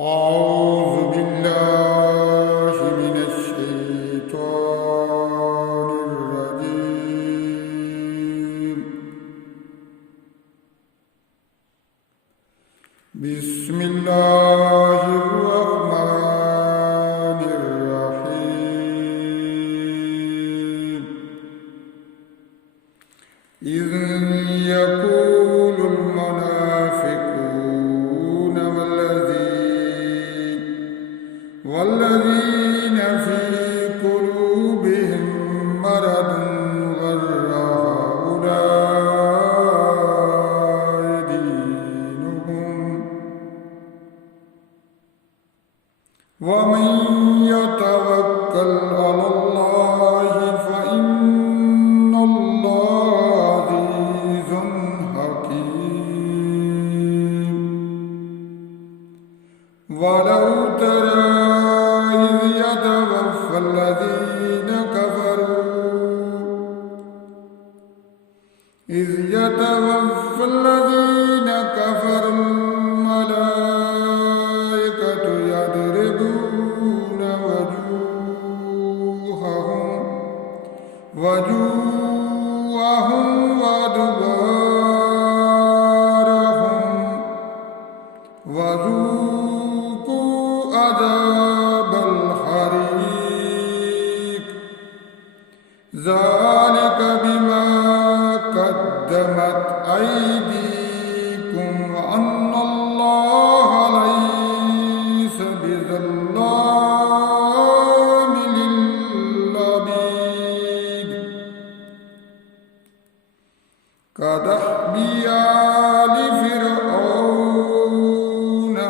أعوذ بالله من الشيطان الرجيم. بسم الله الرحمن الرحيم. إذ يقول المنافقون والذين في قلوبهم مرض غر هؤلاء دينهم ومن يتوكل على الله فإن الله عزيز حكيم. ولو ترى إذ يتوفى الذين كفروا الملائكة يضربون وجوههم وأدبارهم وذوقوا عذاب الحريق ذلك بما قدمت أيديكم وأن الله ليس بظلام للعبيد. كدأب آل فرعون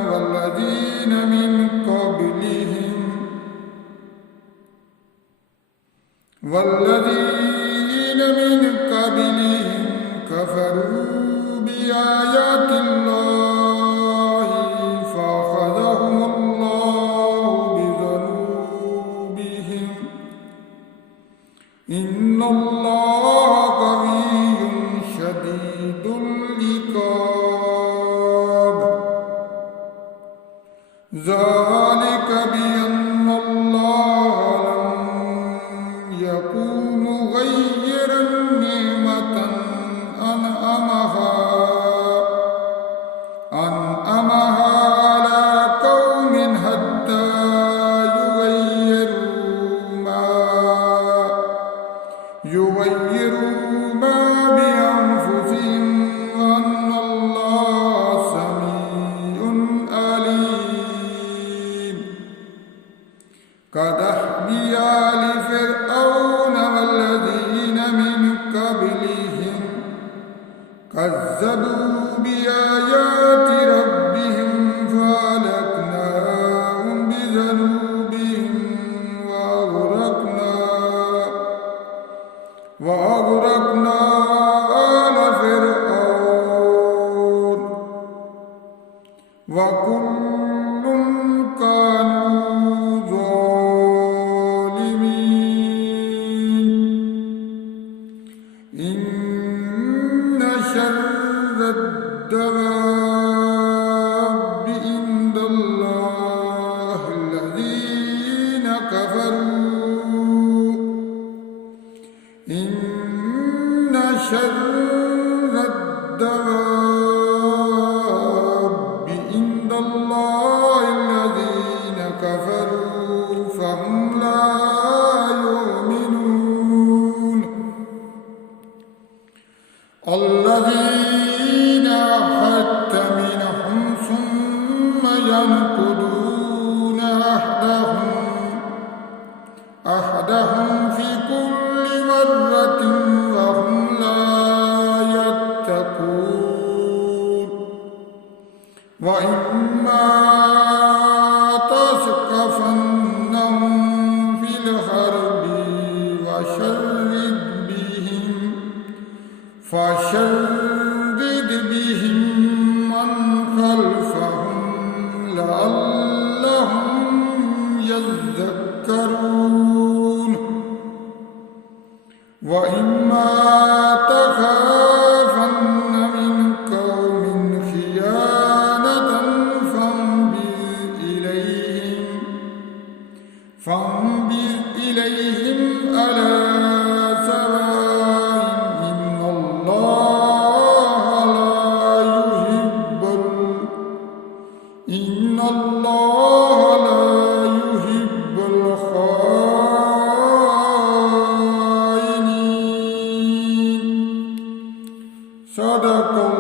والذين من قبلهم كفروا بآيات الله فأخذهم الله بذنوبهم إن الله قوي شديد العقاب. ذلك بأن الله يكون مغيرا نعمة أنعمها على قوم حتى يغيروا ما بأنفسهم وأن الله سميع عليم. كدأب آل فرعون والذين من قبلهم كذبوا بآيات ربهم فأهلكناهم بذنوبهم وأغرقنا آل فرعون وكل كانوا ظالمين. إن شر الدواب عند الله الذين كفروا. إن شر الدواب عند الله الذين كفروا فهم لا يؤمنون. الذين عاهدت منهم ثم ينقضون عهدهم في كل مرة وهم لا يتقون. وإما تثقفنهم في الحرب فشرد بهم من خلفهم لعلهم يذكرون. وإما تخافن من قوم خيانة إن الله لا يحب الخائنين. صدق